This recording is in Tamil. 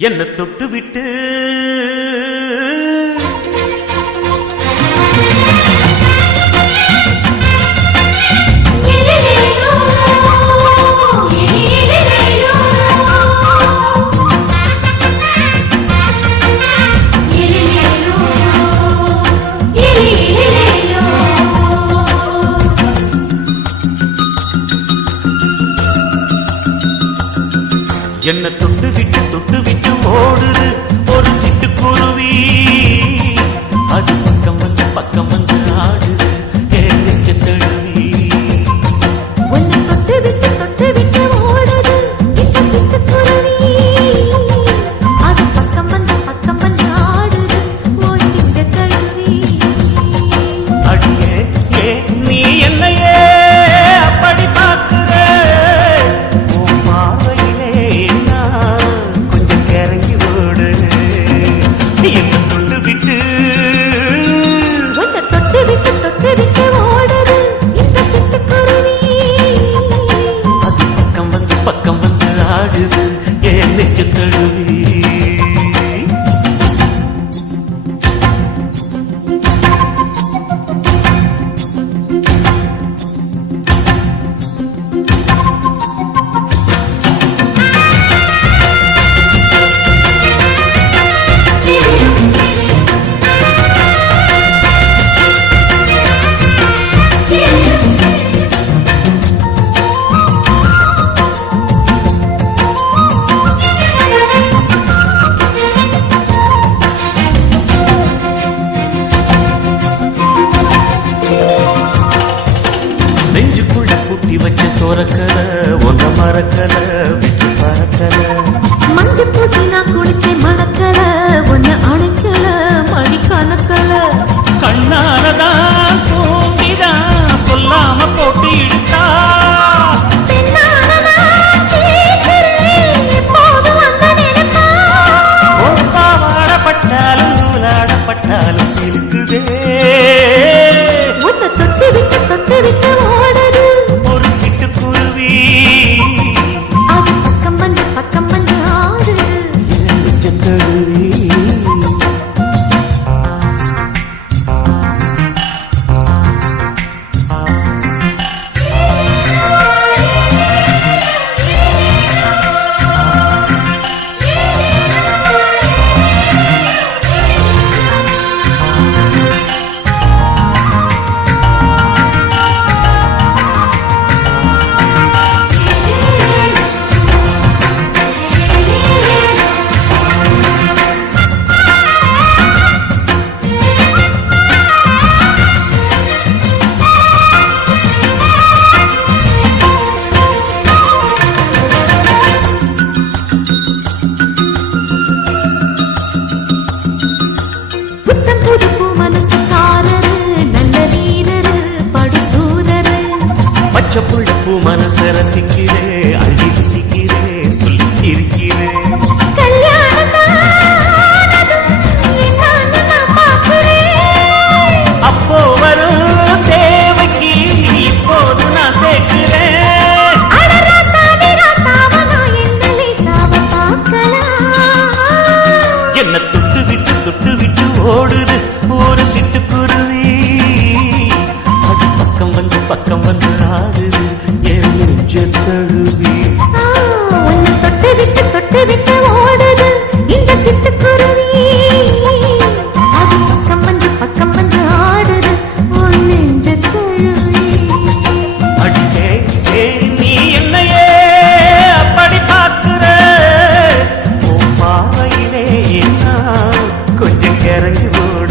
என்ன தொட்டு விட்டு என்ன தொட்டு விட்டு ஓடுது. சோரக்கல ஒன்ன மறக்கல விட்டு பறக்கல. மஞ்ச பூசி நான் குளிச்சேன் மணக்கல உன்னை அணைச்சல மணி கணக்கல கண்ணாலதான் ரசிக்கிறே அள்ளி ருசிக்கிறே சொல்லி சிரிக்கிறே. அப்போ வரும் தேவைக்கு இப்போது நான் சேர்க்கிறேன். என்ன தொட்டு விட்டு தொட்டு விட்டு ஓடுது ஒரு சிட்டுக்குருவி. அது பக்கம் வந்து பக்கம் வந்து ஆடுது. என் நெஞ்ச தழுவி உன்னை தொட்டு விட்டு தொட்டு விட்டு ஓடுது இந்த சிட்டுக்குருவி. அது பக்கம் வந்து பக்கம் வந்து ஆடுது உன் நெஞ்ச தழுவி அடிச்சே நீ என்னையே அப்படி பார்க்கிற? உன் பார்வையிலே நான் கொஞ்சம் கிறங்கி ஓடுறேன்